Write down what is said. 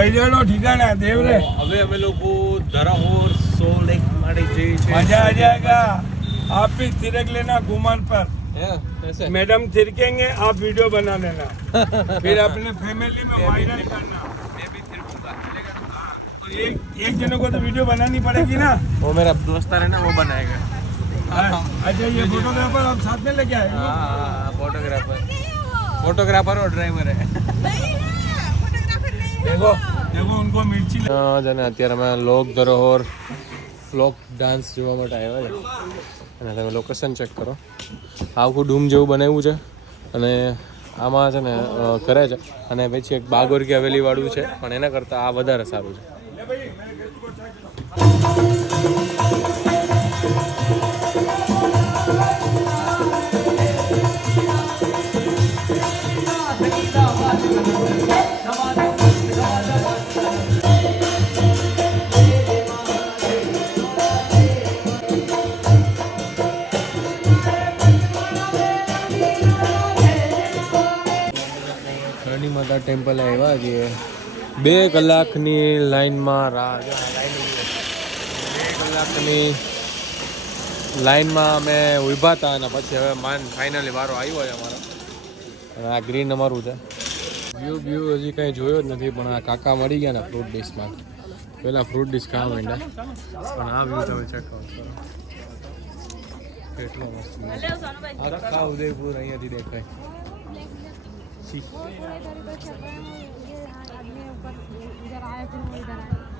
ठिकाना देव रे હવે અમે લોકો ધરાહોર સો લેક માટે જઈએ છીએ मजा आ जाएगा आप भी तिरक लेना घुमान पर ऐसे मैडम तिरकेंगे आप वीडियो बना लेना फिर अपने फैमिली में वायरल करना मैं भी तिरकूंगा चलेगा तो एक जनों को तो वीडियो बनानी पड़ेगी ना वो मेरा दोस्त है ना वो बनाएगा अच्छा ये फोटोग्राफर आप साथ में लेके आए हाँ फोटोग्राफर और ड्राइवर है देखो देखो उनको मिर्ची અને અત્યારે અમે લોક ધરોહર ફ્લોક ડાન્સ જોવા માટે આવ્યા છે અને તમે લોકેશન ચેક કરો આખું ડૂમ જેવું બનાવ્યું છે અને આમાં છે ને કરે છે અને પછી એક બાગોરકી હવેલી વાળું છે પણ એના કરતાં આ વધારે સારું છે કરણી માતા ટેમ્પલ આવ્યા છીએ 2 કલાકની લાઈનમાં રાહ 2 કલાકની લાઈનમાં અમે ઊભા હતા અને પછી હવે ફાઇનલી વારો આવ્યો છે અમારો અને આ ગ્રીન અમારું છે વ્યૂ હજી કંઈ જોયો જ નથી પણ આ કાકા મળી ગયા ને ફ્રૂટ ડીશમાં પહેલાં ફ્રૂટ ડીશ ખાવા માંડ્યા પણ આ વ્યૂ તમે ચેક કરો કેટલો મસ્ત આખા ઉદયપુર અહીંયાથી દેખાય इधर आया फिर वो इधर आया